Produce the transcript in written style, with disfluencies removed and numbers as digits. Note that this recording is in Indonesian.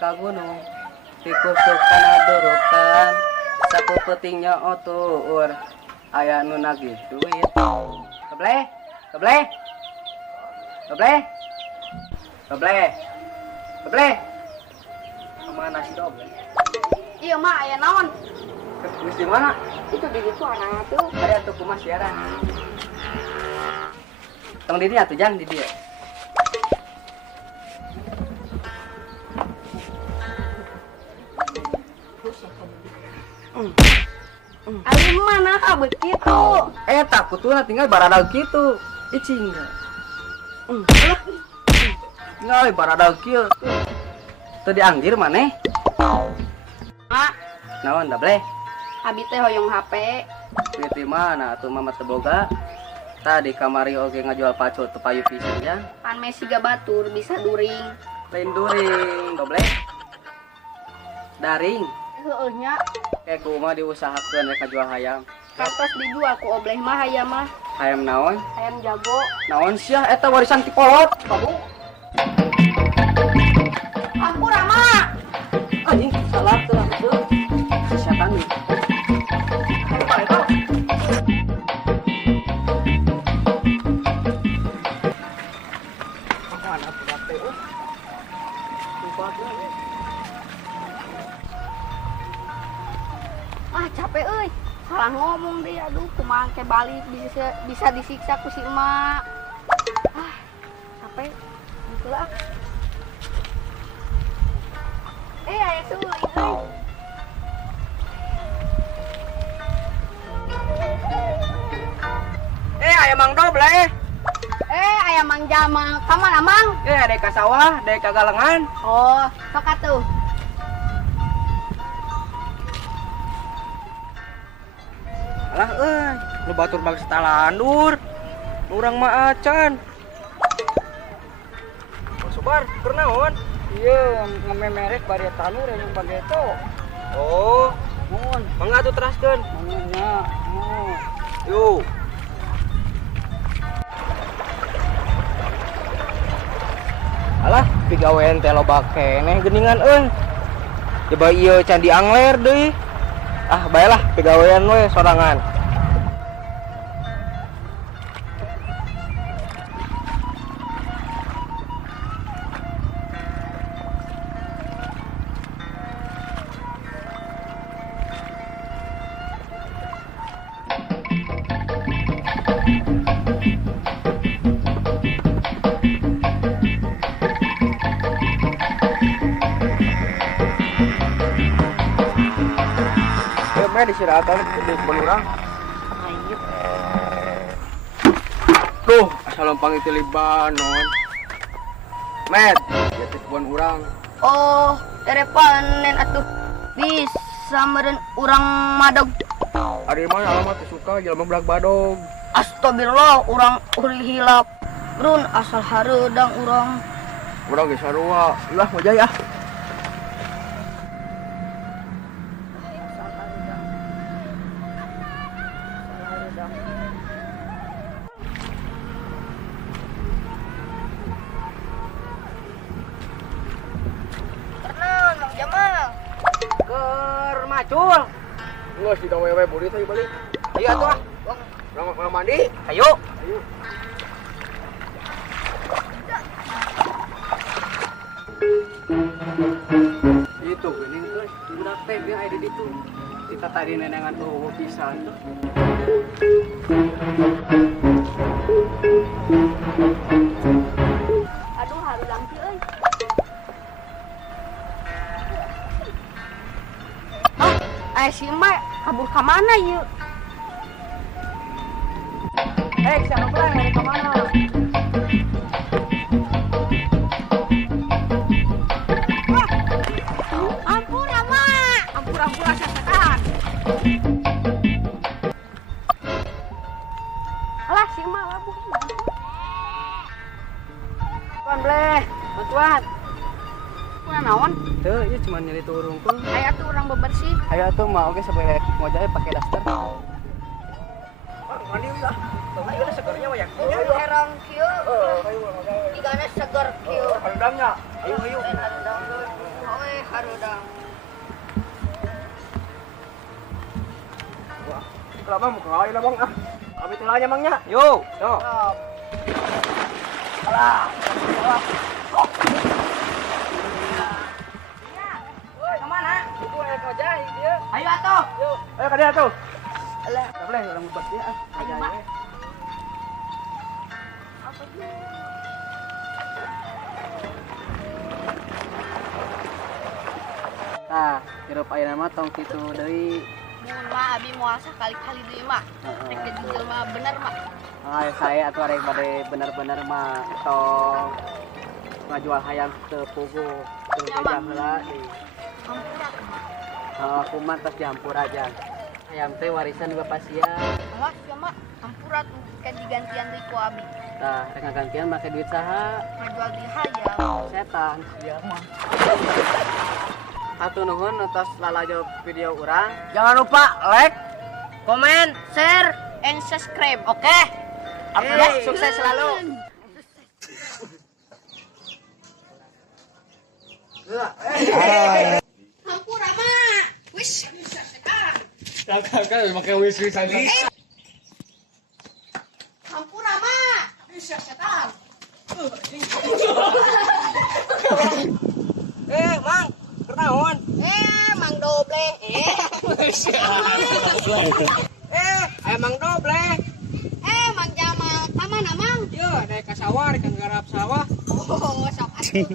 ka gunung tikusuk kana durukan sapu peutingnya otur aya nu nagih duit. Kebleh kebleh kebleh kebleh kebleh kemana si dobleh? Iya mah aya naon? Geus di mana? Itu di situ anak tuh. Ada tuh kumaha siaran. Tong di dieu atuh jang di dieu. Ari mana begitu? Eta kutuna tinggal baradag kitu. Icing. Tinggal baradag kieu. Teu dianggir maneh. Mak, Naon da bleh? abi teh hoyong HP. Duit di mana atuh mama teu boga? Tadi kamari oge ngajual pacul teu payu pisan jang. Pan Messi batur bisa during. Lain during, dobleh. Daring. Heueuh nya. Kayak kumaha diusahakeun rek jual hayam. Kantos dijual ku obleh mah hayam mah. Hayam naon? Hayam jago. Naon sia eta warisan ti kolot. Kamu Aku Rama. anjing salah tuh langsung. Si setan nih. Mana berat teh? Capek euy. Salah ngomong deh, aduh kumaha ke balik bisa disiksa ku si emak. Capek. Gitu lah. Aya tuh ini. Aya Mang Dobleh. Aya Mang Jamal. Kamana Mang? Dek ka sawah, dek ka galengan. Oh, sok atuh. Alah lu batur bagus talandur. Urang mah acan. Sobar, keur naon? Iya, ngamemerek bari tanur yang bageto. Oh, mun, mangga atuh teraskeun. Mangga, Yuk. Alah, pigawean teh loba keneh geuningan Coba ieu candi angler deui. Baelah pigawean we sorangan. Disiratan di kebun urang. Ayo. Tuh, asal lempang itu Libanon. Med, di kebun urang. Oh, tere panen atuh. Bisa meureun urang madog. Ari mah alamat suka jelema budak badog. Astagfirullah, urang uri hilap. Run asal hareudang urang. Urang ge sarua. Ulah moja ya. Macul. Nggak sih dong wewe burit ayo balik. Ayo atuh. Orang mandi. Ayo. Ayo. Itu geuning euy, budak teh ge aya di ditu. Kita tadi nenengan eueuh pisan tuh. Aduh, harulang kieu euy. Si emak kabur ke mana yuk? Siapa pulang dari kemana? Ampun Rama, ampun setan. Alah si emak labuh. Tuan bleh, bantuan. Kuna naon? Tuh, ieu cuma nyeli turun pun. Aya tuh orang bebersih. Ayo tuh mau oke sampai ngojay pakai daster. Mandi udah. Ayo segernya mah yang. Herang kieu. Ayo. Digana seger kieu. Harudangnya. Ayo. Harudang. Oe. baru dong. Wah, kalau bang mau kawin lah bang. Kami tulanya bangnya. Yuk, yuk. Alah. Woi, kemana? Ibu kau jahit dia. Ayo atuh. Yuk. Ayo ke dia atuh. Alah. Tak boleh orang buat dia. Ayo, Mak. Apa dia? Nah, hirup air nama tong situ dari. Mun mah abi moal sakali-kali deui mah. Rek dijil mah bener mah. Saya atau ada pada benar-benar mah tong ngajual hayam tepugu jam lah. Ampurat mah. Aku mah tas dihampur aja. Hayam teh warisan bapak sia. Enggak sih mah ampurat kan digantian deui ku abi. Tah, rek ngagantian make duit saha? Ngajual di hayam. Setan sia mah. Hatur nuhun atas lalajo video urang. Jangan lupa like, komen, share, And subscribe. oke? Upload sukses selalu. Hampura mah. Wis. Kakak pakai wish-wish lagi. Hampura mah. Bisa setan. Mang, kenaon? Mang doble. Emang doble. Mang Jamal. Paman amang. Yo, naik ke sawah, naik ke garap sawah. Oh, sok atuh.